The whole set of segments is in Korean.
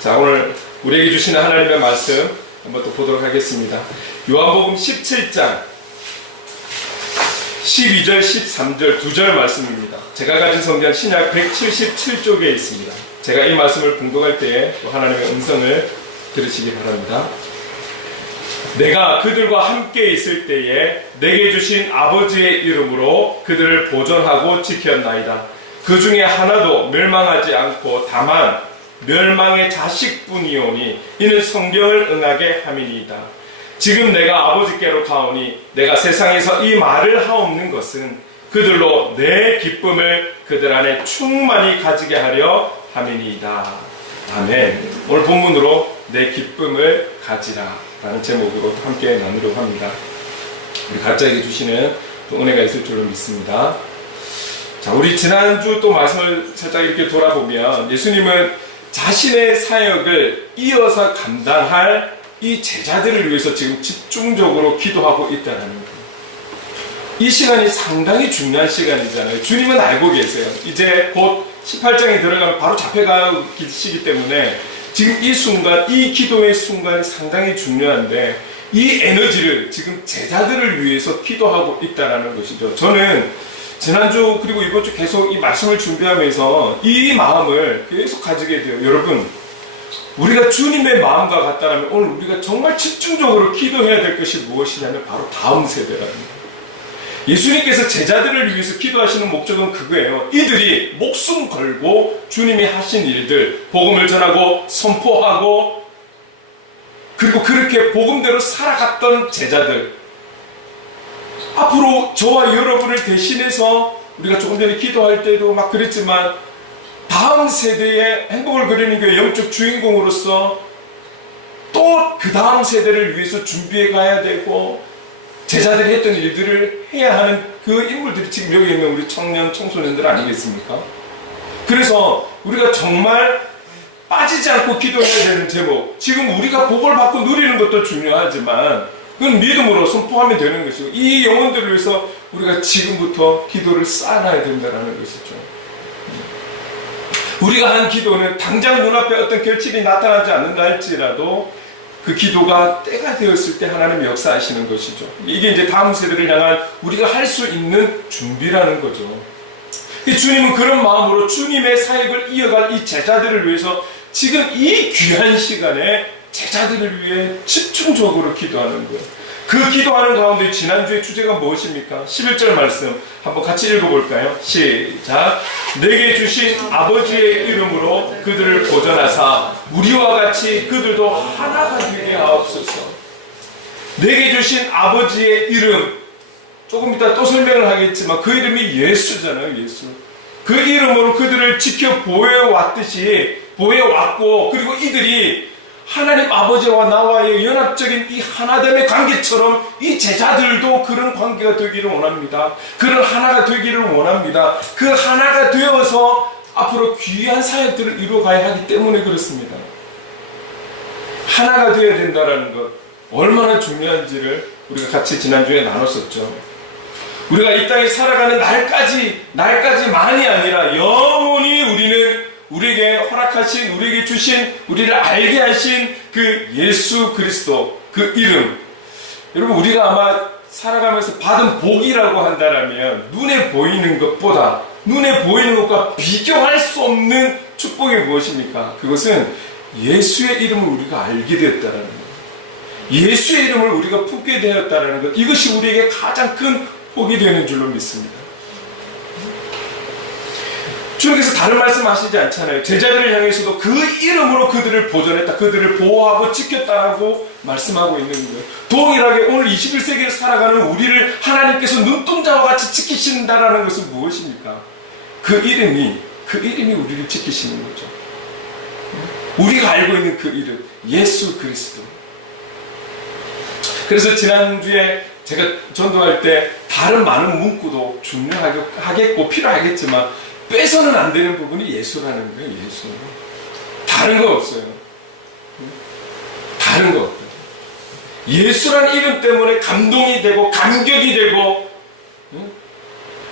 자, 오늘 우리에게 주시는 하나님의 말씀 한번 또 보도록 하겠습니다. 요한복음 17장 12절, 13절 두 절 말씀입니다. 제가 가진 성경 신약 177쪽에 있습니다. 제가 이 말씀을 봉독할 때에 또 하나님의 음성을 들으시기 바랍니다. 내가 그들과 함께 있을 때에 내게 주신 아버지의 이름으로 그들을 보존하고 지켰나이다. 그 중에 하나도 멸망하지 않고 다만 멸망의 자식뿐이오니 이는 성경을 응하게 함이니이다. 지금 내가 아버지께로 가오니 내가 세상에서 이 말을 하옵는 것은 그들로 내 기쁨을 그들 안에 충만히 가지게 하려 함이니이다. 아멘. 오늘 본문으로 내 기쁨을 가지라 라는 제목으로 함께 나누려고 합니다. 우리 각자에게 주시는 또 은혜가 있을 줄로 믿습니다. 자, 우리 지난주 또 말씀을 살짝 이렇게 돌아보면 예수님은 자신의 사역을 이어서 감당할 이 제자들을 위해서 지금 집중적으로 기도하고 있다는 거예요. 이 시간이 상당히 중요한 시간이잖아요. 주님은 알고 계세요. 이제 곧 18장에 들어가면 바로 잡혀가시기 때문에 지금 이 순간, 이 기도의 순간이 상당히 중요한데 이 에너지를 지금 제자들을 위해서 기도하고 있다는 것이죠. 저는 지난주 그리고 이번 주 계속 이 말씀을 준비하면서 이 마음을 계속 가지게 돼요. 여러분, 우리가 주님의 마음과 같다면 오늘 우리가 정말 집중적으로 기도해야 될 것이 무엇이냐면 바로 다음 세대라는 거예요. 예수님께서 제자들을 위해서 기도하시는 목적은 그거예요. 이들이 목숨 걸고 주님이 하신 일들, 복음을 전하고 선포하고 그리고 그렇게 복음대로 살아갔던 제자들, 앞으로 저와 여러분을 대신해서 우리가 조금 전에 기도할 때도 막 그랬지만 다음 세대의 행복을 그리는 교회 영적 주인공으로서 또 그 다음 세대를 위해서 준비해 가야 되고 제자들이 했던 일들을 해야 하는 그 인물들이 지금 여기 있는 우리 청년, 청소년들 아니겠습니까? 그래서 우리가 정말 빠지지 않고 기도해야 되는 제목, 지금 우리가 복을 받고 누리는 것도 중요하지만 그건 믿음으로 선포하면 되는 것이고 이 영혼들을 위해서 우리가 지금부터 기도를 쌓아놔야 된다는 것이죠. 우리가 한 기도는 당장 눈앞에 어떤 결실이 나타나지 않는다 할지라도 그 기도가 때가 되었을 때 하나님 역사하시는 것이죠. 이게 이제 다음 세대를 향한 우리가 할 수 있는 준비라는 거죠. 주님은 그런 마음으로 주님의 사역을 이어갈 이 제자들을 위해서 지금 이 귀한 시간에 제자들을 위해 집중적으로 기도하는 거예요. 그 기도하는 가운데 지난주의 주제가 무엇입니까? 11절 말씀 한번 같이 읽어볼까요? 시작. 내게 주신 아버지의 이름으로 그들을 보존하사 우리와 같이 그들도 하나가 되게 하옵소서. 내게 주신 아버지의 이름, 조금 이따 또 설명을 하겠지만 그 이름이 예수잖아요. 예수. 그 이름으로 그들을 지켜 보여왔듯이 보여왔고, 그리고 이들이 하나님 아버지와 나와의 연합적인 이 하나됨의 관계처럼 이 제자들도 그런 관계가 되기를 원합니다. 그런 하나가 되기를 원합니다. 그 하나가 되어서 앞으로 귀한 사역들을 이루어가야 하기 때문에 그렇습니다. 하나가 되어야 된다는 것, 얼마나 중요한지를 우리가 같이 지난주에 나눴었죠. 우리가 이 땅에 살아가는 날까지만이 아니라 영원히 우리는 우리에게 허락하신, 우리에게 주신, 우리를 알게 하신 그 예수 그리스도, 그 이름. 여러분, 우리가 아마 살아가면서 받은 복이라고 한다면 눈에 보이는 것보다, 눈에 보이는 것과 비교할 수 없는 축복이 무엇입니까? 그것은 예수의 이름을 우리가 알게 되었다는 것. 예수의 이름을 우리가 품게 되었다는 것. 이것이 우리에게 가장 큰 복이 되는 줄로 믿습니다. 주님께서 다른 말씀 하시지 않잖아요. 제자들을 향해서도 그 이름으로 그들을 보존했다, 그들을 보호하고 지켰다라고 말씀하고 있는 거예요. 동일하게 오늘 21세기를 살아가는 우리를 하나님께서 눈동자와 같이 지키신다라는 것은 무엇입니까? 그 이름이 우리를 지키시는 거죠. 우리가 알고 있는 그 이름, 예수 그리스도. 그래서 지난주에 제가 전도할 때 다른 많은 문구도 중요하겠고 필요하겠지만 빼서는 안 되는 부분이 예수라는 거예요. 예수. 다른 거 없어요. 다른 거 없어요. 예수란 이름 때문에 감동이 되고 감격이 되고,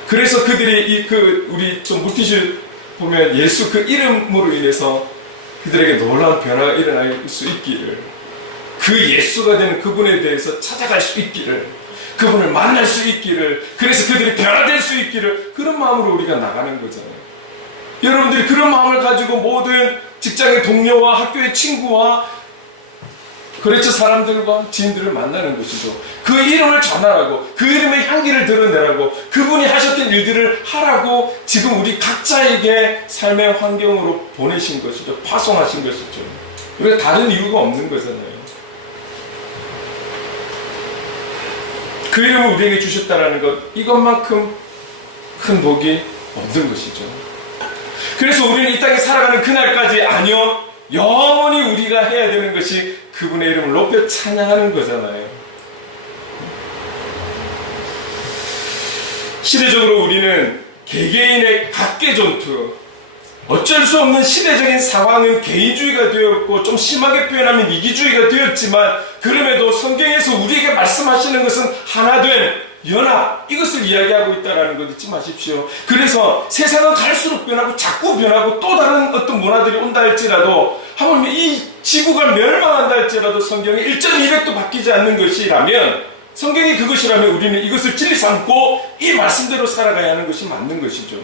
그래서 그들이 우리 좀 물티슈 보면 예수 그 이름으로 인해서 그들에게 놀라운 변화가 일어날 수 있기를, 그 예수가 되는 그분에 대해서 찾아갈 수 있기를, 그분을 만날 수 있기를, 그래서 그들이 변화될 수 있기를, 그런 마음으로 우리가 나가는 거잖아요. 여러분들이 그런 마음을 가지고 모든 직장의 동료와 학교의 친구와 거래처 사람들과 지인들을 만나는 것이죠. 그 이름을 전하라고, 그 이름의 향기를 드러내라고, 그분이 하셨던 일들을 하라고 지금 우리 각자에게 삶의 환경으로 보내신 것이죠. 파송하신 것이죠. 우리가 다른 이유가 없는 거잖아요. 그 이름을 우리에게 주셨다는 것, 이것만큼 큰 복이 없는 것이죠. 그래서 우리는 이 땅에 살아가는 그날까지, 아니요, 영원히 우리가 해야 되는 것이 그분의 이름을 높여 찬양하는 거잖아요. 시대적으로 우리는 개개인의 각계 전투, 어쩔 수 없는 시대적인 상황은 개인주의가 되었고, 좀 심하게 표현하면 이기주의가 되었지만, 그럼에도 성경에서 우리에게 말씀하시는 것은 하나된 연합, 이것을 이야기하고 있다는 것 잊지 마십시오. 그래서 세상은 갈수록 변하고 자꾸 변하고 또 다른 어떤 문화들이 온다 할지라도, 하물며 이 지구가 멸망한다 할지라도 성경의 1.200도 바뀌지 않는 것이라면, 성경이 그것이라면 우리는 이것을 진리 삼고 이 말씀대로 살아가야 하는 것이 맞는 것이죠.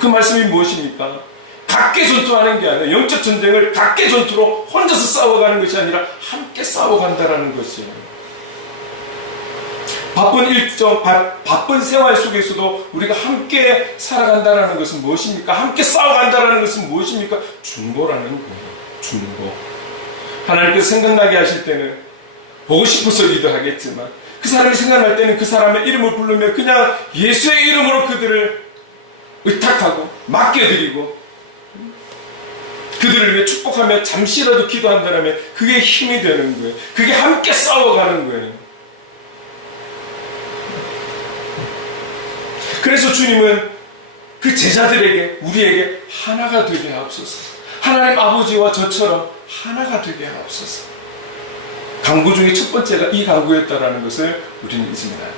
그 말씀이 무엇입니까? 각계 전투하는 게 아니라, 영적 전쟁을 각계 전투로 혼자서 싸워가는 것이 아니라 함께 싸워간다라는 것이에요. 바쁜 생활 속에서도 우리가 함께 살아간다는 것은 무엇입니까? 함께 싸워간다는 것은 무엇입니까? 중보라는 거예요. 중보. 하나님께서 생각나게 하실 때는 보고 싶어서 기도하겠지만, 그 사람이 생각날 때는 그 사람의 이름을 부르며 그냥 예수의 이름으로 그들을 의탁하고 맡겨드리고 그들을 위해 축복하며 잠시라도 기도한다면 그게 힘이 되는 거예요. 그게 함께 싸워가는 거예요. 그래서 주님은 그 제자들에게, 우리에게 하나가 되게 하옵소서. 하나님 아버지와 저처럼 하나가 되게 하옵소서. 강구 중에 첫 번째가 이 강구였다라는 것을 우리는 잊으면 안 돼요.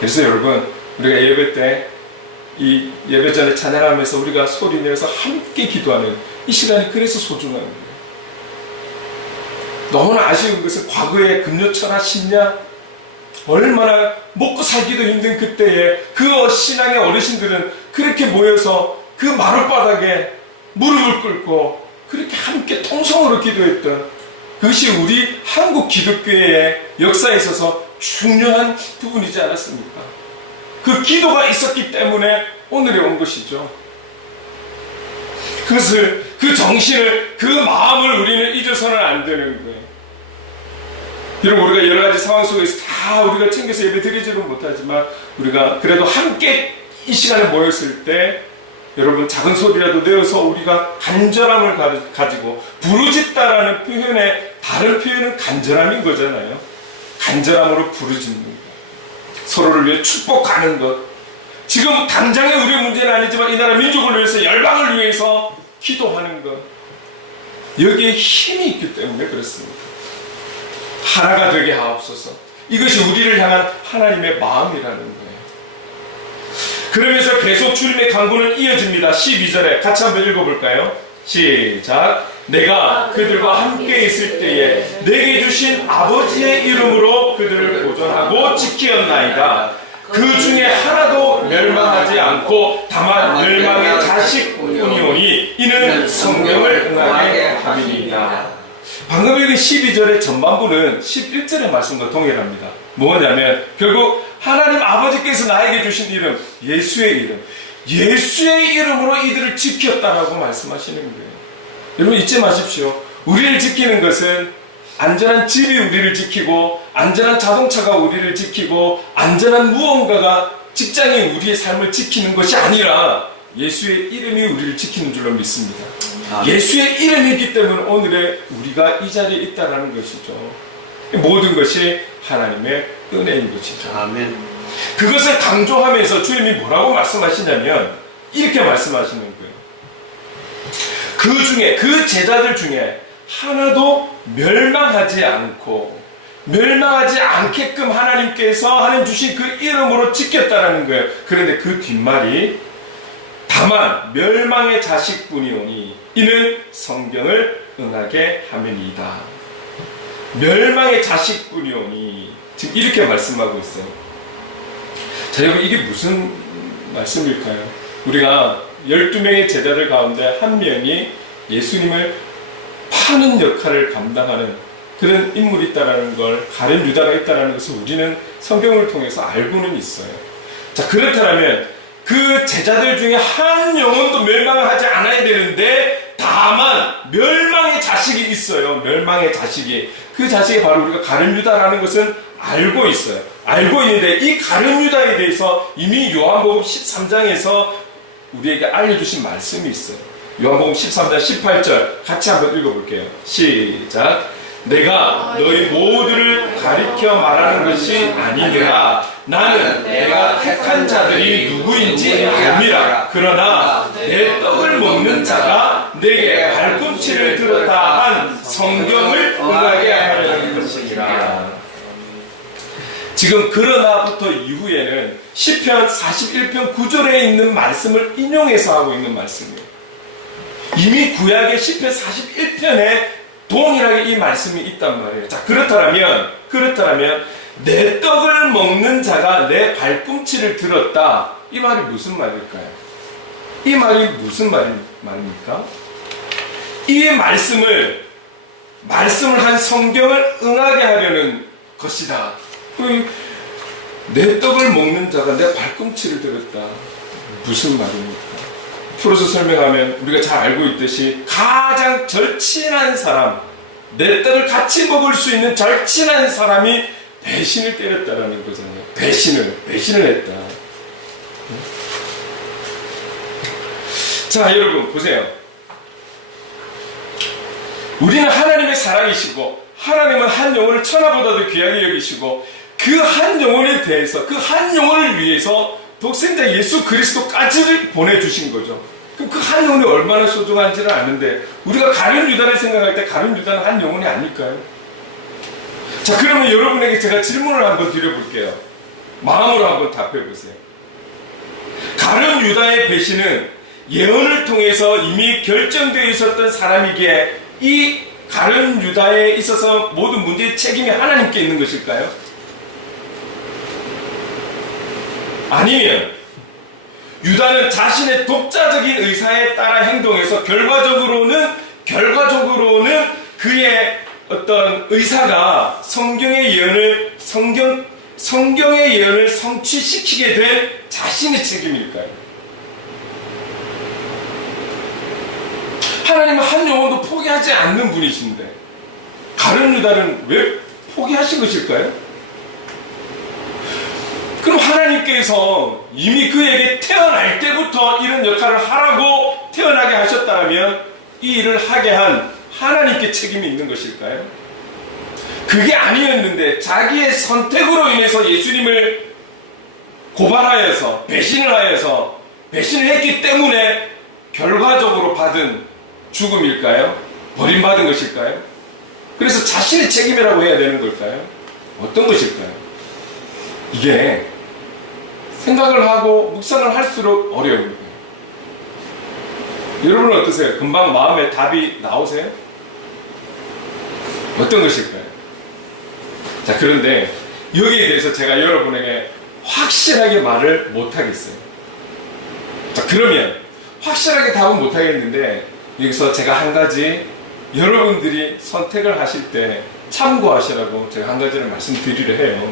그래서 여러분, 우리가 예배 때, 이 예배 전에 찬양하면서 우리가 소리 내서 함께 기도하는 이 시간이 그래서 소중한 거예요. 너무나 아쉬운 것은 과거의 금요철화 신냐, 얼마나 먹고 살기도 힘든 그때에 그 신앙의 어르신들은 그렇게 모여서 그 마룻바닥에 무릎을 꿇고 그렇게 함께 통성으로 기도했던, 그것이 우리 한국 기독교의 역사에 있어서 중요한 부분이지 않았습니까? 그 기도가 있었기 때문에 오늘에 온 것이죠. 그것을, 그 정신을, 그 마음을 우리는 잊어서는 안 되는 거예요. 여러분, 우리가 여러 가지 상황 속에서 다 우리가 챙겨서 예배 드리지는 못하지만, 우리가 그래도 함께 이 시간에 모였을 때 여러분 작은 소리라도 내어서 우리가 간절함을 가지고 부르짖다라는 표현의 다른 표현은 간절함인 거잖아요. 간절함으로 부르짖는 것, 서로를 위해 축복하는 것, 지금 당장의 우리의 문제는 아니지만 이 나라 민족을 위해서, 열방을 위해서 기도하는 것, 여기에 힘이 있기 때문에 그렇습니다. 하나가 되게 하옵소서. 이것이 우리를 향한 하나님의 마음이라는 거예요. 그러면서 계속 주님의 강구는 이어집니다. 12절에 같이 한번 읽어볼까요? 시작. 내가 그들과 함께 있을 때에 내게 주신 아버지의 이름으로 그들을 보존하고 지키었나이다. 그 중에 하나도 멸망하지 않고 다만 멸망의 자식뿐이오니 이는 성경을 응하게 함이니이다. 방금 읽은 12절의 전반부는 11절의 말씀과 동일합니다. 뭐냐면 결국 하나님 아버지께서 나에게 주신 이름, 예수의 이름, 예수의 이름으로 이들을 지켰다라고 말씀하시는 거예요. 여러분 잊지 마십시오. 우리를 지키는 것은 안전한 집이 우리를 지키고, 안전한 자동차가 우리를 지키고, 안전한 무언가가, 직장이 우리의 삶을 지키는 것이 아니라 예수의 이름이 우리를 지키는 줄로 믿습니다. 예수의 이름이기 때문에 오늘의 우리가 이 자리에 있다는 것이죠. 모든 것이 하나님의 은혜인 것이죠. 아멘. 그것을 강조하면서 주님이 뭐라고 말씀하시냐면 이렇게 말씀하시는 거예요. 그 중에, 그 제자들 중에 하나도 멸망하지 않고, 멸망하지 않게끔 하나님께서 하나님 주신 그 이름으로 지켰다라는 거예요. 그런데 그 뒷말이 다만 멸망의 자식뿐이오니 이는 성경을 응하게 함이니이다. 멸망의 자식뿐이오니 지금 이렇게 말씀하고 있어요. 자, 여러분 이게 무슨 말씀일까요? 우리가 12명의 제자들 가운데 한 명이 예수님을 파는 역할을 감당하는 그런 인물이 있다는 걸, 가룟 유다가 있다는 것을 우리는 성경을 통해서 알고는 있어요. 자, 그렇다면 그 제자들 중에 한 영혼도 멸망을 하지 않아야 되는데 다만 멸망의 자식이 있어요. 멸망의 자식이. 그 자식이 바로 우리가 가룟 유다라는 것은 알고 있어요. 알고 있는데 이 가룟 유다에 대해서 이미 요한복음 13장에서 우리에게 알려주신 말씀이 있어요. 요한복음 13장 18절 같이 한번 읽어볼게요. 시작. 내가 너희 모두를 가리켜 말하는 것이 아니니라. 나는 내가 택한 자들이 누구인지 알미라. 그러나 내 떡을 먹는 자가 내게 발꿈치를 들었다 한 성경을 응하게 하려는 것이니라. 지금 그러나부터 이후에는 시편 41편 9절에 있는 말씀을 인용해서 하고 있는 말씀이에요. 이미 구약의 시편 41편에 동일하게 이 말씀이 있단 말이에요. 자, 그렇다면 내 떡을 먹는 자가 내 발꿈치를 들었다. 이 말이 무슨 말일까요? 이 말이 무슨 말입니까? 이 말씀을 한 성경을 응하게 하려는 것이다. 내 떡을 먹는 자가 내 발꿈치를 들었다. 무슨 말입니까? 풀어서 설명하면 우리가 잘 알고 있듯이 가장 절친한 사람, 내 떡을 같이 먹을 수 있는 절친한 사람이 배신을 때렸다라는 거잖아요. 배신을 했다. 자, 여러분 보세요. 우리는 하나님의 사랑이시고 하나님은 한 영혼을 천하보다도 귀하게 여기시고 그 한 영혼에 대해서, 그 한 영혼을 위해서 독생자 예수 그리스도까지를 보내주신 거죠. 그럼 그 한 영혼이 얼마나 소중한지를 아는데 우리가 가룟 유다를 생각할 때 가룟 유다는 한 영혼이 아닐까요? 자, 그러면 여러분에게 제가 질문을 한번 드려볼게요. 마음으로 한번 답해보세요. 가룟 유다의 배신은 예언을 통해서 이미 결정되어 있었던 사람이기에 이 가룟 유다에 있어서 모든 문제의 책임이 하나님께 있는 것일까요? 아니면 유다는 자신의 독자적인 의사에 따라 행동해서 결과적으로는 그의 어떤 의사가 성경의 예언을 성취시키게 된 자신의 책임일까요? 하나님은 한 영혼도 포기하지 않는 분이신데 가룟 유다는 왜 포기하신 것일까요? 그럼 하나님께서 이미 그에게 태어날 때부터 이런 역할을 하라고 태어나게 하셨다면 이 일을 하게 한 하나님께 책임이 있는 것일까요? 그게 아니었는데 자기의 선택으로 인해서 예수님을 고발하여서 배신을 했기 때문에 결과적으로 받은 죽음일까요? 버림받은 것일까요? 그래서 자신의 책임이라고 해야 되는 걸까요? 어떤 것일까요? 이게 생각을 하고 묵상을 할수록 어려운 거예요. 여러분은 어떠세요? 금방 마음에 답이 나오세요? 어떤 것일까요? 자, 그런데 여기에 대해서 제가 여러분에게 확실하게 말을 못하겠어요. 자, 그러면 확실하게 답은 못하겠는데 여기서 제가 한 가지 여러분들이 선택을 하실 때 참고하시라고 제가 한 가지를 말씀드리려 해요.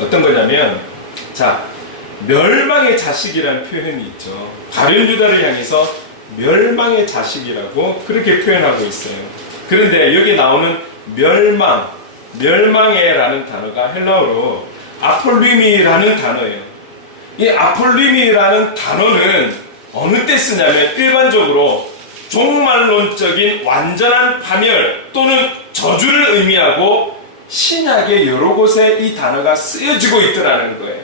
어떤 거냐면, 자, 멸망의 자식이라는 표현이 있죠. 가룟 유다를 향해서 멸망의 자식이라고 그렇게 표현하고 있어요. 그런데 여기 나오는 멸망의라는 단어가 헬라어로 아폴리미라는 단어예요. 이 아폴리미라는 단어는 어느 때 쓰냐면 일반적으로 종말론적인 완전한 파멸 또는 저주를 의미하고 신약의 여러 곳에 이 단어가 쓰여지고 있더라는 거예요.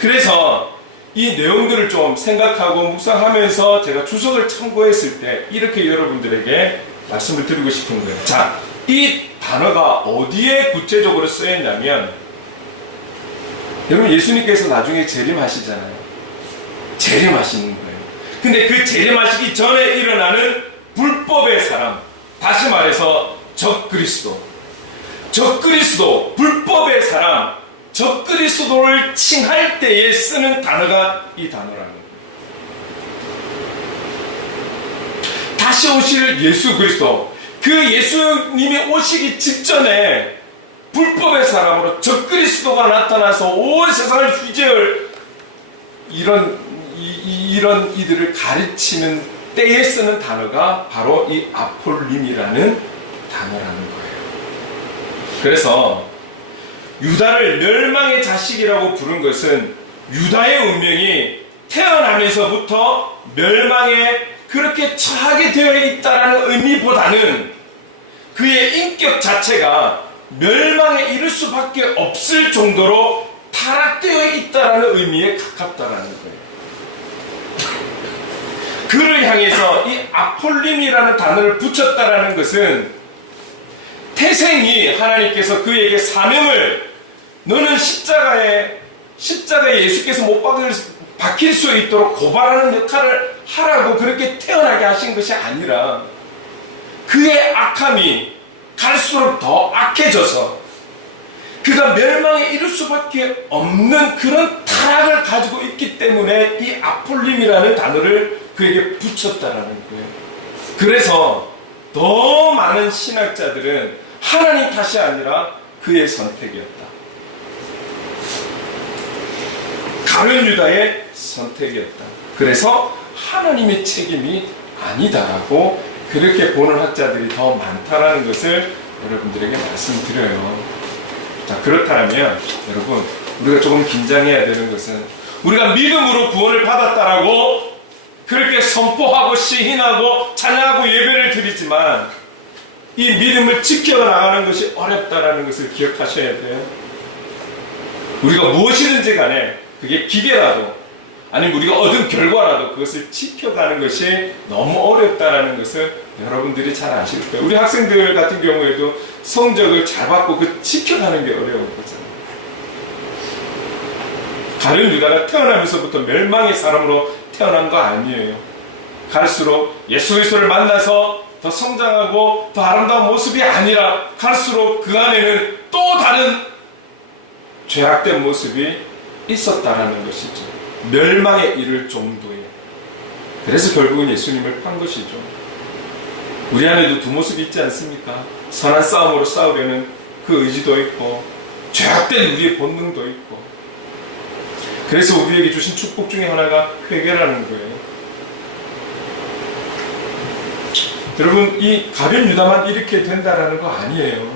그래서 이 내용들을 좀 생각하고 묵상하면서 제가 주석을 참고했을 때 이렇게 여러분들에게 말씀을 드리고 싶은 거예요. 자, 이 단어가 어디에 구체적으로 쓰여있냐면, 여러분 예수님께서 나중에 재림하시잖아요. 재림하시는 거예요. 근데 그 재림하시기 전에 일어나는 불법의 사람, 다시 말해서 적그리스도, 불법의 사람, 적그리스도를 칭할 때에 쓰는 단어가 이 단어라는 거예요. 다시 오실 예수 그리스도, 그 예수님이 오시기 직전에 불법의 사람으로 적그리스도가 나타나서 온 세상을 휘저을 이런 이들을 가르치는 때에 쓰는 단어가 바로 이 아폴림이라는 단어라는 거예요. 그래서 유다를 멸망의 자식이라고 부른 것은 유다의 운명이 태어나면서부터 멸망에 그렇게 처하게 되어 있다라는 의미보다는 그의 인격 자체가 멸망에 이를 수밖에 없을 정도로 타락되어 있다라는 의미에 가깝다라는 거예요. 그를 향해서 이 아폴림이라는 단어를 붙였다라는 것은 태생이 하나님께서 그에게 사명을, 너는 십자가에 예수께서 못 박힐 수 있도록 고발하는 역할을 하라고 그렇게 태어나게 하신 것이 아니라 그의 악함이 갈수록 더 악해져서 그가 멸망에 이를 수밖에 없는 그런 타락을 가지고 있기 때문에 이 아폴림이라는 단어를 그에게 붙였다라는 거예요. 그래서 더 많은 신학자들은 하나님 탓이 아니라 그의 선택이었다, 가룟 유다의 선택이었다, 그래서 하나님의 책임이 아니다라고 그렇게 보는 학자들이 더 많다라는 것을 여러분들에게 말씀드려요. 자, 그렇다면 여러분, 우리가 조금 긴장해야 되는 것은 우리가 믿음으로 구원을 받았다라고 그렇게 선포하고 시인하고 찬양하고 예배를 드리지만 이 믿음을 지켜나가는 것이 어렵다라는 것을 기억하셔야 돼요. 우리가 무엇이든지 간에 그게 기계라도 아니면 우리가 얻은 결과라도 그것을 지켜가는 것이 너무 어렵다라는 것을 여러분들이 잘 아실 거예요. 우리 학생들 같은 경우에도 성적을 잘 받고 그 지켜가는 게 어려운 거잖아요. 가룟 유다가 태어나면서부터 멸망의 사람으로 태어난 거 아니에요. 갈수록 예수 그리스도를 만나서 더 성장하고 더 아름다운 모습이 아니라 갈수록 그 안에는 또 다른 죄악된 모습이 있었다라는 것이죠. 멸망에 이를 정도에. 그래서 결국은 예수님을 판 것이죠. 우리 안에도 두 모습이 있지 않습니까? 선한 싸움으로 싸우려는 그 의지도 있고 죄악된 우리의 본능도 있고, 그래서 우리에게 주신 축복 중에 하나가 회개라는 거예요. 여러분, 이 가룟 유다만 이렇게 된다라는 거 아니에요.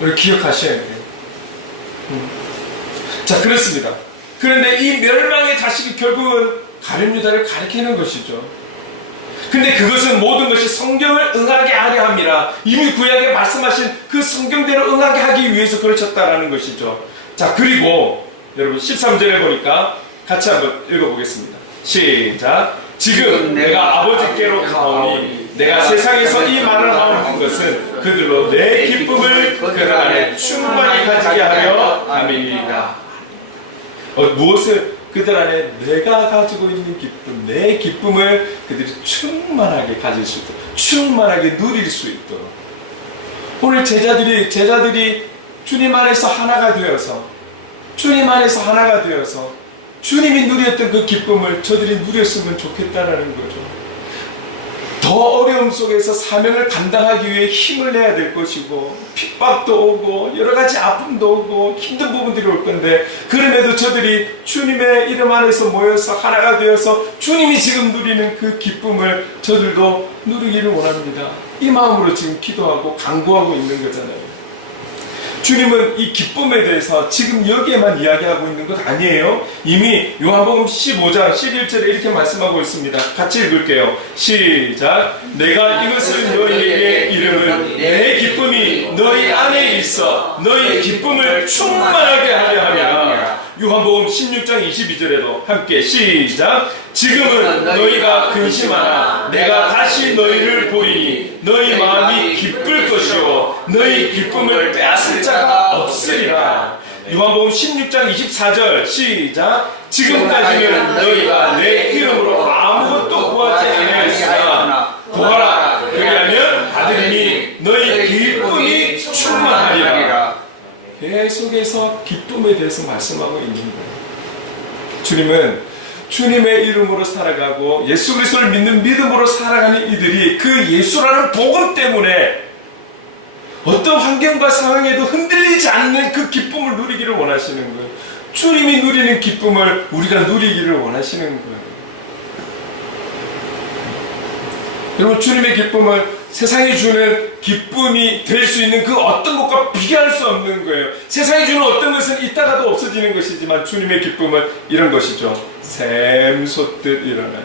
우리 기억하셔야 돼요. 자, 그렇습니다. 그런데 이 멸망의 자식이 결국은 가룟 유다를 가리키는 것이죠. 근데 그것은 모든 것이 성경을 응하게 하려 함이라, 이미 구약에 말씀하신 그 성경대로 응하게 하기 위해서 그러셨다라는 것이죠. 자, 그리고 여러분 13절에 보니까 같이 한번 읽어보겠습니다. 시작. 지금 내가 아버지께로 가오니 내가 세상에서 이 말을 하는 것은 그들로 내 기쁨을 그들 안에 충만히 가지게 하려 함이니라. 무엇을 그들 안에 내가 가지고 있는 기쁨, 내 기쁨을 그들이 충만하게 가질 수 있도록, 충만하게 누릴 수 있도록. 오늘 제자들이 주님 안에서 하나가 되어서, 주님 안에서 하나가 되어서 주님이 누렸던 그 기쁨을 저들이 누렸으면 좋겠다라는 거죠. 더 어려움 속에서 사명을 감당하기 위해 힘을 내야 될 것이고, 핍박도 오고 여러 가지 아픔도 오고 힘든 부분들이 올 건데, 그럼에도 저들이 주님의 이름 안에서 모여서 하나가 되어서 주님이 지금 누리는 그 기쁨을 저들도 누리기를 원합니다. 이 마음으로 지금 기도하고 간구하고 있는 거잖아요. 주님은 이 기쁨에 대해서 지금 여기에만 이야기하고 있는 것 아니에요. 이미 요한복음 15장 11절에 이렇게 말씀하고 있습니다. 같이 읽을게요. 시작. 내가 이것을 너희에게 이름은 내 기쁨이 너희 안에 있어 너희 기쁨을 충만하게 하려 함이라. 요한복음 16장 22절에도 함께 시작. 지금은 너희가 근심하나 내가 다시 너희를 보리니 너희 마음이 기쁠 것이요 너희 기쁨을 빼앗을 자가 없으리라. 요한복음 16장 24절 시작. 지금까지는 너희가 내 이름으로 아무것도 기쁨에 대해서 말씀하고 있는 거예요. 주님은 주님의 이름으로 살아가고 예수 그리스도를 믿는 믿음으로 살아가는 이들이 그 예수라는 복음 때문에 어떤 환경과 상황에도 흔들리지 않는 그 기쁨을 누리기를 원하시는 거예요. 주님이 누리는 기쁨을 우리가 누리기를 원하시는 거예요. 여러분, 주님의 기쁨을 세상이 주는 기쁨이 될 수 있는 그 어떤 것과 비교할 수 없는 거예요. 세상이 주는 어떤 것은 있다가도 없어지는 것이지만 주님의 기쁨은 이런 것이죠. 샘솟듯 일어나는,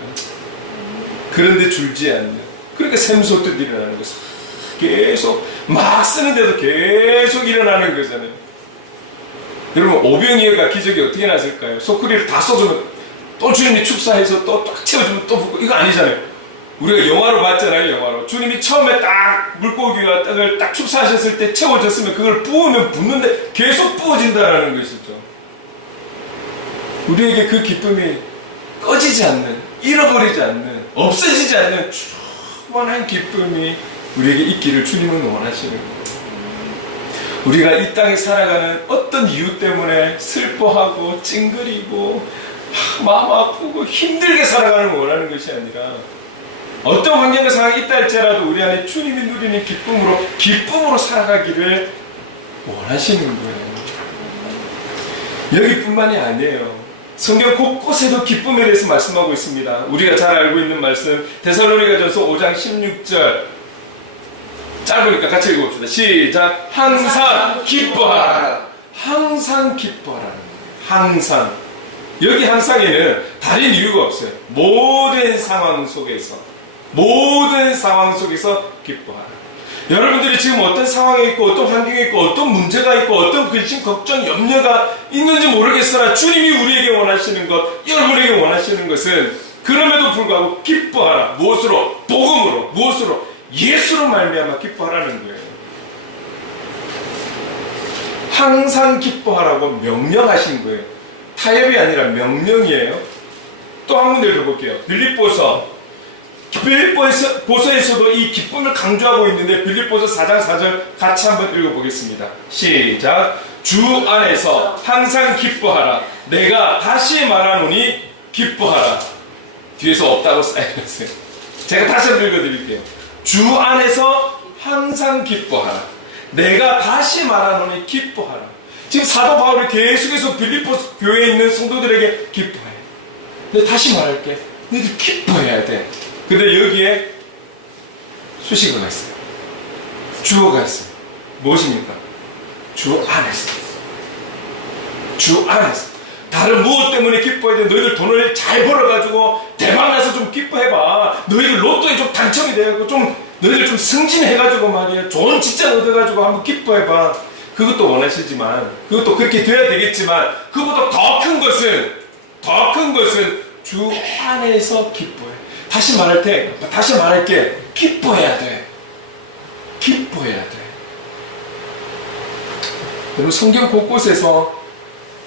그런데 줄지 않는, 그러니까 샘솟듯 일어나는 것은 계속 막 쓰는데도 계속 일어나는 거잖아요. 여러분, 오병이어가 기적이 어떻게 났을까요? 소쿠리를 다 쏘주면 또 주님이 축사해서 또 딱 채워주면 또 붓고, 이거 아니잖아요. 우리가 영화로 봤잖아요. 영화로 주님이 처음에 딱 물고기와 떡을 딱 축사하셨을 때 채워졌으면 그걸 부으면 붓는데 계속 부어진다는 것이죠. 우리에게 그 기쁨이 꺼지지 않는, 잃어버리지 않는, 없어지지 않는 충만한 기쁨이 우리에게 있기를 주님은 원하시는 거예요. 우리가 이 땅에 살아가는 어떤 이유 때문에 슬퍼하고 찡그리고 마음 아프고 힘들게 살아가는 걸 원하는 것이 아니라, 어떤 환경과 상황이 있다 할지라도 우리 안에 주님이 누리는 기쁨으로 살아가기를 원하시는 거예요. 여기뿐만이 아니에요. 성경 곳곳에도 기쁨에 대해서 말씀하고 있습니다. 우리가 잘 알고 있는 말씀, 데살로니가전서 5장 16절. 짧으니까 같이 읽어봅시다. 시작. 항상 기뻐하라. 항상 기뻐하라는 거예요. 항상. 여기 항상에는 다른 이유가 없어요. 모든 상황 속에서 기뻐하라. 여러분들이 지금 어떤 상황에 있고 어떤 환경에 있고 어떤 문제가 있고 어떤 근심, 걱정, 염려가 있는지 모르겠으나 주님이 우리에게 원하시는 것, 여러분에게 원하시는 것은 그럼에도 불구하고 기뻐하라. 무엇으로? 복음으로. 무엇으로? 예수로 말미암아 기뻐하라는 거예요. 항상 기뻐하라고 명령하신 거예요. 타협이 아니라 명령이에요. 또 한 군데 읽어볼게요. 빌립보서에서도 이 기쁨을 강조하고 있는데 빌립보서 4장 4절 같이 한번 읽어보겠습니다. 시작. 주 안에서 항상 기뻐하라. 내가 다시 말하노니 기뻐하라. 뒤에서 없다고 쌓여있어요. 제가 다시 한번 읽어드릴게요. 주 안에서 항상 기뻐하라. 내가 다시 말하노니 기뻐하라. 지금 사도 바울이 계속해서 빌립보 교회에 있는 성도들에게 기뻐해. 내가 다시 말할게. 너희들 기뻐해야 돼. 근데 여기에 수식어가 있어요. 주어가 있어요. 무엇입니까? 주 안에서. 주 안에서. 다른 무엇 때문에 기뻐해야 돼? 너희들 돈을 잘 벌어가지고 대박나서 좀 기뻐해봐. 너희들 로또에 좀 당첨이 돼가지고 좀 너희들 좀 승진해가지고 말이야. 좋은 직장 얻어가지고 한번 기뻐해봐. 그것도 원하시지만, 그것도 그렇게 돼야 되겠지만, 그보다 더 큰 것은 주 안에서 기뻐해. 다시 말할게. 기뻐해야 돼. 기뻐해야 돼. 여러분, 성경 곳곳에서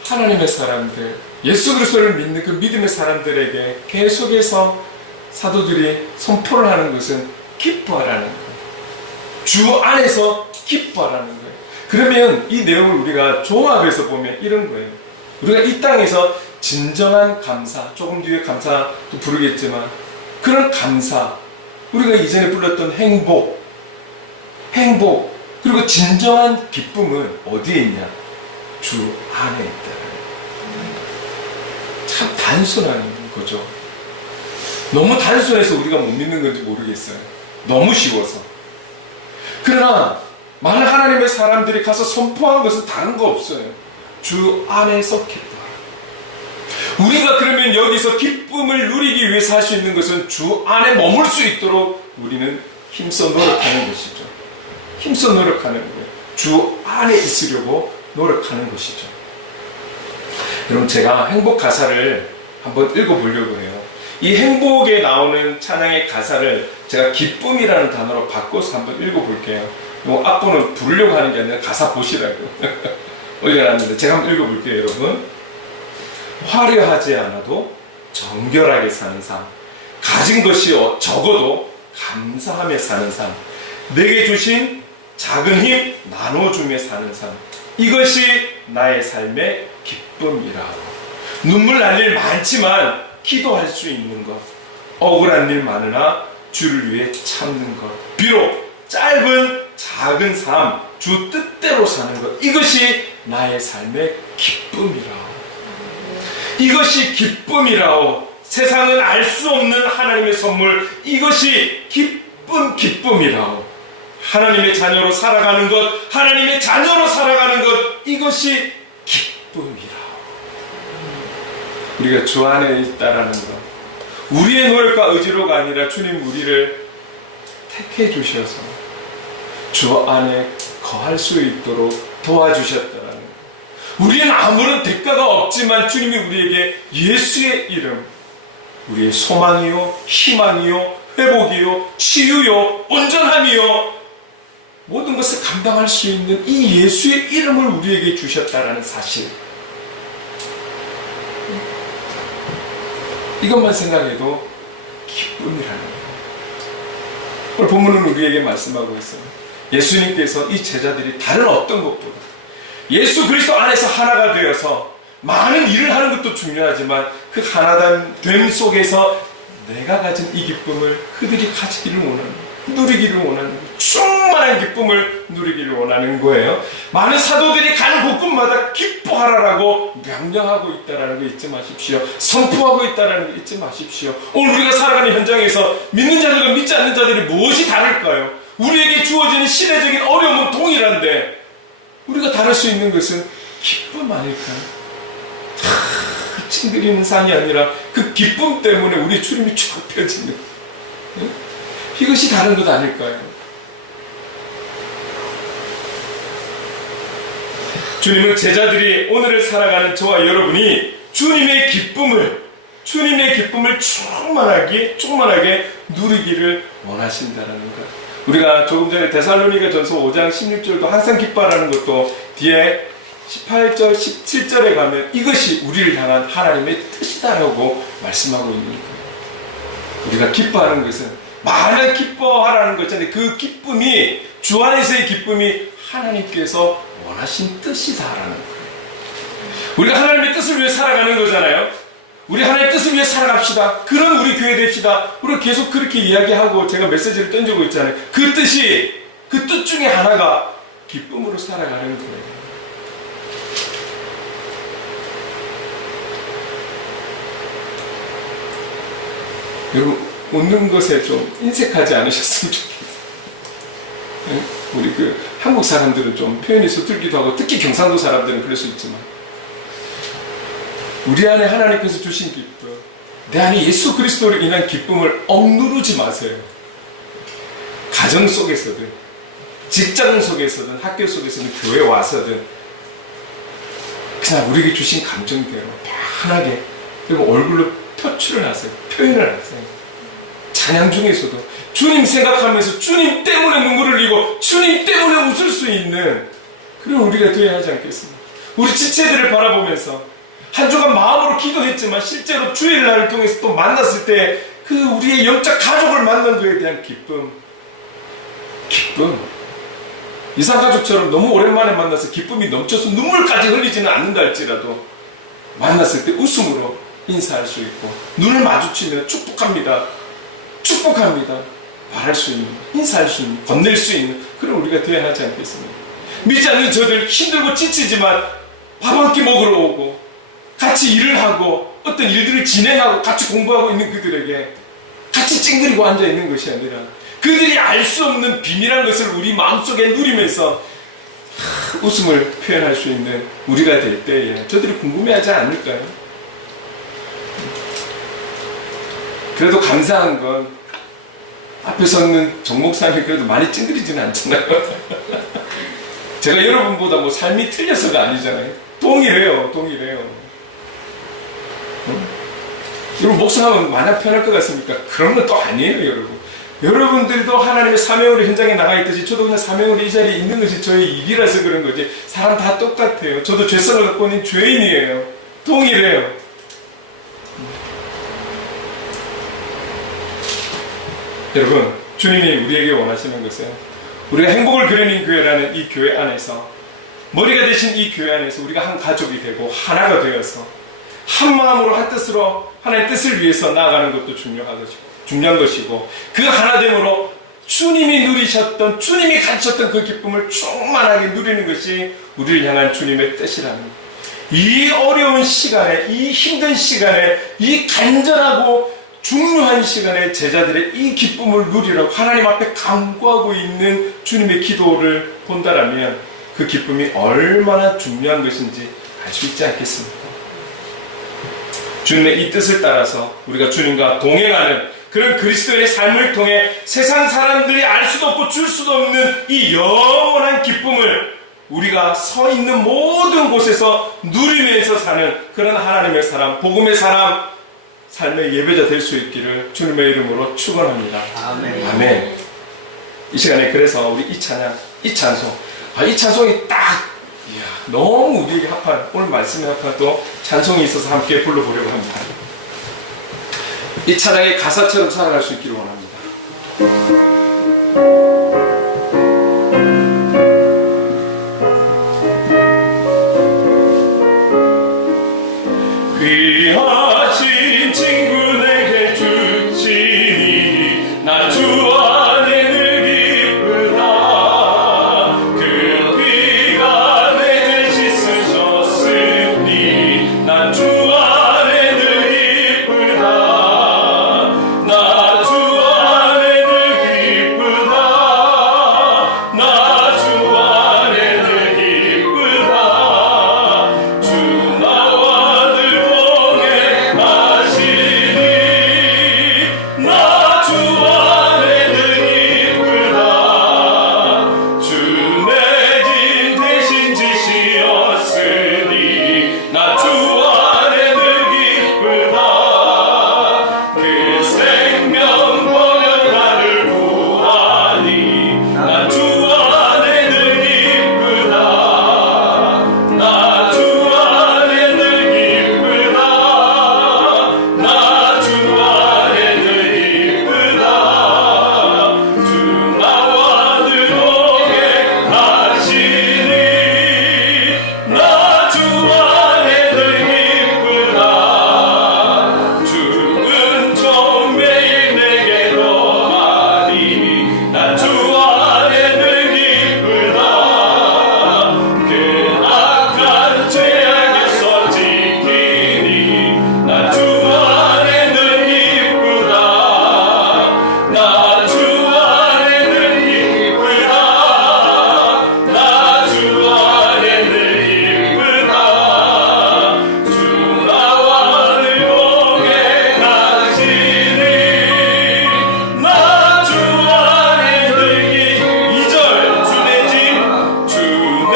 하나님의 사람들, 예수 그리스도를 믿는 그 믿음의 사람들에게 계속해서 사도들이 선포를 하는 것은 기뻐하라는 거예요. 주 안에서 기뻐하라는 거예요. 그러면 이 내용을 우리가 종합해서 보면 이런 거예요. 우리가 이 땅에서 진정한 감사, 조금 뒤에 감사도 부르겠지만 그런 감사, 우리가 이전에 불렀던 행복, 그리고 진정한 기쁨은 어디에 있냐? 주 안에 있다. 참 단순한 거죠. 너무 단순해서 우리가 못 믿는 건지 모르겠어요. 너무 쉬워서. 그러나 많은 하나님의 사람들이 가서 선포한 것은 다른 거 없어요. 주 안에서 기뻐하라. 우리가 그러면 여기서 기쁨을 누리기 위해서 할 수 있는 것은 주 안에 머물 수 있도록 우리는 힘써 노력하는 것이죠. 힘써 노력하는 거예요. 주 안에 있으려고 노력하는 것이죠. 여러분, 제가 행복 가사를 한번 읽어보려고 해요. 이 행복에 나오는 찬양의 가사를 제가 기쁨이라는 단어로 바꿔서 한번 읽어볼게요. 앞부분은 부르려고 하는 게 아니라 가사 보시라고 올려놨는데 제가 한번 읽어볼게요. 여러분, 화려하지 않아도 정결하게 사는 삶, 가진 것이 적어도 감사하며 사는 삶, 내게 주신 작은 힘 나눠주며 사는 삶, 이것이 나의 삶의 기쁨이라. 눈물 날 일 많지만 기도할 수 있는 것, 억울한 일 많으나 주를 위해 참는 것, 비록 짧은 작은 삶, 주 뜻대로 사는 것, 이것이 나의 삶의 기쁨이라. 이것이 기쁨이라오. 세상은 알 수 없는 하나님의 선물, 이것이 기쁨이라오. 하나님의 자녀로 살아가는 것, 하나님의 자녀로 살아가는 것, 이것이 기쁨이라오. 우리가 주 안에 있다라는 것, 우리의 노력과 의지로가 아니라 주님 우리를 택해 주셔서 주 안에 거할 수 있도록 도와주셨다라는 것. 우리는 아무런 대가가 없지만 주님이 우리에게 예수의 이름, 우리의 소망이요, 희망이요, 회복이요, 치유요, 온전함이요, 모든 것을 감당할 수 있는 이 예수의 이름을 우리에게 주셨다라는 사실, 이것만 생각해도 기쁨이라는 거예요. 오늘 본문은 우리에게 말씀하고 있어요. 예수님께서 이 제자들이 다른 어떤 것보다 예수 그리스도 안에서 하나가 되어서 많은 일을 하는 것도 중요하지만 그 하나됨 속에서 내가 가진 이 기쁨을 그들이 가지기를 원하는, 누리기를 원하는, 충만한 기쁨을 누리기를 원하는 거예요. 많은 사도들이 가는 곳곳마다 기뻐하라라고 명령하고 있다라는 거 잊지 마십시오. 선포하고 있다라는 거 잊지 마십시오. 오늘 우리가 살아가는 현장에서 믿는 자들과 믿지 않는 자들이 무엇이 다를까요? 우리에게 주어지는 시대적인 어려움은 동일한데 우리가 다를 수 있는 것은 기쁨 아닐까요? 찡그리는 산이 아니라 그 기쁨 때문에 우리 주름이 쫙 펴지는, 이것이 다른 것 아닐까요? 주님은 제자들이 오늘을 살아가는 저와 여러분이 주님의 기쁨을 충만하게 누리기를 원하신다라는 것. 우리가 조금 전에 데살로니가 전서 5장 16절도 항상 기뻐하라는 것도 뒤에 18절, 17절에 가면 이것이 우리를 향한 하나님의 뜻이다라고 말씀하고 있는 거예요. 우리가 기뻐하는 것은 많은 기뻐하라는 것인데 그 기쁨이, 주 안에서의 기쁨이 하나님께서 원하신 뜻이다라는 거예요. 우리가 하나님의 뜻을 위해 살아가는 거잖아요. 우리 하나님의 뜻을 위해 살아갑시다. 그런 우리 교회 됩시다. 우리가 계속 그렇게 이야기하고 제가 메시지를 던지고 있잖아요. 그 뜻이, 그 뜻 중에 하나가 기쁨으로 살아가는 거예요. 여러분, 웃는 것에 좀 인색하지 않으셨으면 좋겠어요. 우리 한국 사람들은 좀 표현이 서툴기도 하고, 특히 경상도 사람들은 그럴 수 있지만, 우리 안에 하나님께서 주신 기쁨, 내 안에 예수 그리스도로 인한 기쁨을 억누르지 마세요. 가정 속에서든, 직장 속에서든, 학교 속에서든, 교회 와서든, 그냥 우리에게 주신 감정대로 편하게, 그리고 얼굴로 표출을 하세요. 표현을 하세요. 찬양 중에서도 주님 생각하면서 주님 때문에 눈물을 흘리고 주님 때문에 웃을 수 있는 그런 우리가 되어야 하지 않겠습니까? 우리 지체들을 바라보면서 한 주간 마음으로 기도했지만 실제로 주일날을 통해서 또 만났을 때 그 우리의 영적 가족을 만난 것에 대한 기쁨, 이산가족처럼 너무 오랜만에 만나서 기쁨이 넘쳐서 눈물까지 흘리지는 않는다 할지라도 만났을 때 웃음으로 인사할 수 있고, 눈을 마주치면 축복합니다 말할 수 있는, 인사할 수 있는, 건넬 수 있는 그런 우리가 되어야 하지 않겠습니까? 믿지 않는 저들 힘들고 지치지만 밥 한 끼 먹으러 오고 같이 일을 하고 어떤 일들을 진행하고 같이 공부하고 있는 그들에게 같이 찡그리고 앉아있는 것이 아니라 그들이 알 수 없는 비밀한 것을 우리 마음속에 누리면서 웃음을 표현할 수 있는 우리가 될 때에 저들이 궁금해하지 않을까요? 그래도 감사한 건 앞에 서는 정 목사님이 그래도 많이 찡그리지는 않잖아요. 제가 여러분보다 뭐 삶이 틀려서가 아니잖아요. 동일해요. 여러분 목사하면 마냥 편할 것 같습니까? 그런 건 또 아니에요, 여러분. 여러분들도 하나님의 사명으로 현장에 나가 있듯이 저도 그냥 사명으로 이 자리에 있는 것이 저의 일이라서 그런 거지, 사람 다 똑같아요. 저도 죄성을 갖고 있는 죄인이에요. 동일해요. 여러분, 주님이 우리에게 원하시는 것은 우리가 행복을 그리는 교회라는 이 교회 안에서 머리가 되신 이 교회 안에서 우리가 한 가족이 되고 하나가 되어서 한 마음으로 한 뜻으로 하나님의 뜻을 위해서 나아가는 것도 중요한 것이고 그 하나됨으로 주님이 누리셨던, 주님이 가르쳤던 그 기쁨을 충만하게 누리는 것이 우리를 향한 주님의 뜻이라는 것. 이 어려운 시간에, 이 힘든 시간에, 이 간절하고 중요한 시간에 제자들의 이 기쁨을 누리라고 하나님 앞에 간구하고 있는 주님의 기도를 본다라면 그 기쁨이 얼마나 중요한 것인지 알 수 있지 않겠습니까? 주님의 이 뜻을 따라서 우리가 주님과 동행하는 그런 그리스도의 삶을 통해 세상 사람들이 알 수도 없고 줄 수도 없는 이 영원한 기쁨을 우리가 서 있는 모든 곳에서 누리면서 사는 그런 하나님의 사람, 복음의 사람, 삶의 예배자 될 수 있기를 주님의 이름으로 축원합니다. 아멘. 아멘. 이 시간에 그래서 우리 이 찬양, 이 찬송, 이 찬송이 딱 너무 우리에게 합한, 오늘 말씀에 합한 또 찬송이 있어서 함께 불러보려고 합니다. 이 찬양의 가사처럼 살아갈 수 있기를 원합니다. 귀하신 친구 내게 주시니 나 주 안에 늘 기쁘다. 그 피가 내 죄 씻으셨으니 나 주 안에 늘 기쁘다. 나 주 안에 늘 기쁘다. 나 주 안에 늘 기쁘다. 주 나와 늘 동행하시니 나 주 안에 늘 기쁘다. 주 내 짐 대신 지시었으니 나 주 안에 늘 기쁘다. 그 생명 버려 나를 구하니 나 주 안에 늘 기쁘다. 나 주 안에 늘 기쁘다. 나 주 안에 늘 기쁘다. 주 나와 늘 동행하시니 나 주 안에 늘 기쁘다. 주 은총 매일 내게 더하니 나 주 안에 늘 기쁘다. 그 악한 죄악에서 지키니 나 주 안에 늘 기쁘다. 나 주 안에 늘 기쁘다. 나 주 안에 늘 기쁘다. 주 나와 늘 동행하시니 나 주 안에 늘 이절 주 내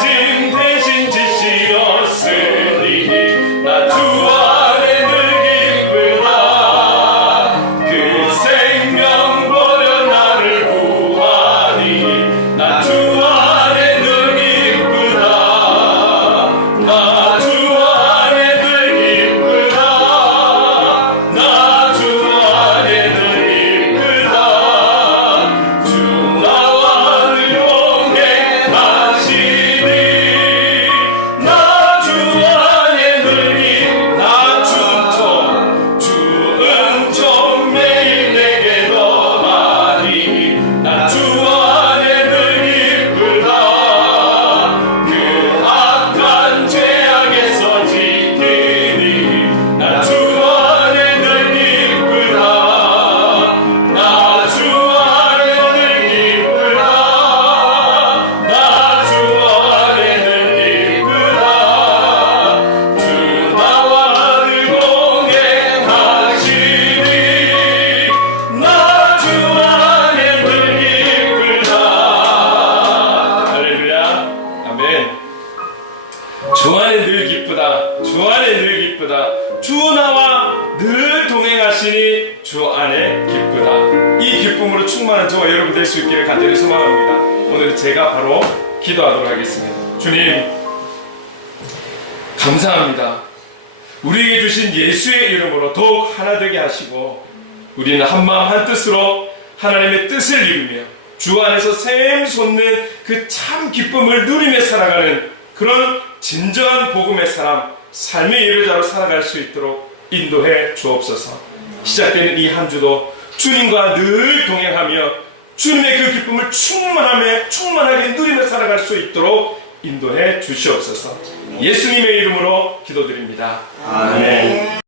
짐 대신 지시었으니 나 주 안에 늘 기쁘다. 그 생명 버려 나를 구하니 나 주 안에 늘 기쁘다. 나 주 안에 늘 기쁘다. 나 주 안에 늘 기쁘다. 주 나와 늘 동행하시니 나 주 안에 늘 나 주 은총 매일 내게 더하니 나 주 안에 늘 기쁘다. 그 악한 죄악에서 지키니 나 주 안에 늘 기쁘다. 나 주 안에 늘 기쁘다. 나 주 안에 늘 기쁘다. 주 나와 늘 동행하시니 나 주 안에 늘 기쁘다. 할렐루야. 아멘. 주 안에 늘 기쁘다. 주 안에 늘 기쁘다. 주 나와 늘 동행하시니 주 안에 기쁘다. 이 기쁨으로 충만한 저와 여러분 될 수 있기를 간절히 소망합니다. 오늘 제가 바로 기도하도록 하겠습니다. 주님, 감사합니다. 우리에게 주신 예수의 이름으로 더욱 하나 되게 하시고 우리는 한마음 한뜻으로 하나님의 뜻을 이루며 주 안에서 샘솟는 그 참 기쁨을 누리며 살아가는 그런 진정한 복음의 사람, 삶의 예배자로 살아갈 수 있도록 인도해 주옵소서. 시작되는 이 한 주도 주님과 늘 동행하며 주님의 그 기쁨을 충만하게 누리며 살아갈 수 있도록 인도해 주시옵소서. 예수님의 이름으로 기도드립니다. 아멘.